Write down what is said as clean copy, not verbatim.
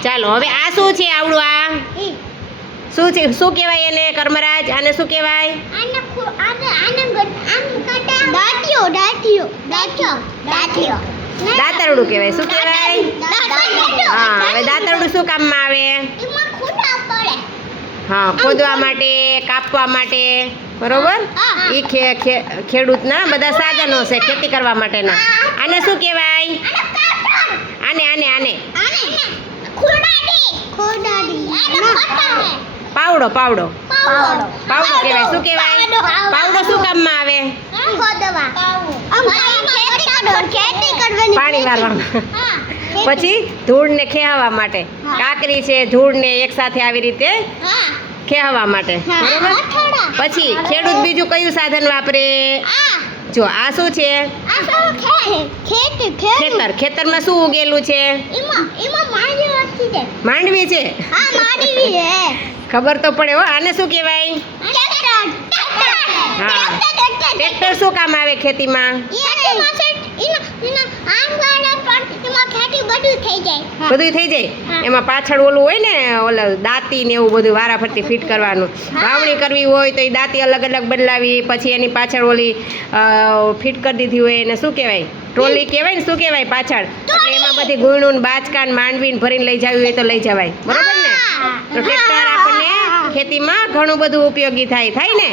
ચાલો હવે આ શું છે આવડું આ શું છે શું કહેવાય એને કર્મરાજ આને શું કહેવાય દાતરડું કહેવાય શું કહેવાય હા હવે દાતરડું શું કામમાં આવે હા ખોદવા માટે કાપવા માટે બરોબર એ ખેડૂતના બધા સાધનો છે ખેતી કરવા માટેના આને શું કહેવાય આને આને આને પાવડો પાવડો પાવડો કહેવાય શું કહેવાય પાવડો શું કામમાં આવે પાણી વાળવામાં પછી ધૂળને ખેહાવા માટે કાકરી છે ધૂળને એક સાથે આવી રીતે ખેહાવા માટે બરોબર પછી ખેડૂત બીજું કયું સાધન વાપરે જો આ શું છે ખેતર ખેતરમાં શું ઉગેલું છે માંડવી છે ખબર તો પડે હો આને શું કહેવાય હા ટ્રેક્ટર શું કામ આવે ખેતીમાં બધું થઈ જાય એમાં પાછળ ઓલું હોય ને ઓલા દાંતી ને એવું બધું વારાફરતી ફિટ કરવાનું વાવણી કરવી હોય તો એ દાંતી અલગ અલગ બદલાવી પછી એની પાછળ ઓલી ફિટ કરી દીધી હોય એને શું કહેવાય ટ્રોલી કહેવાય ને શું કહેવાય પાછળ એટલે એમાં બધી ગુણું બાચકાન માંડવીને ભરીને લઈ જવી હોય તો લઈ જવાય બરોબર ને તો ટ્રેક્ટર આપણને ખેતીમાં ઘણું બધું ઉપયોગી થાય ને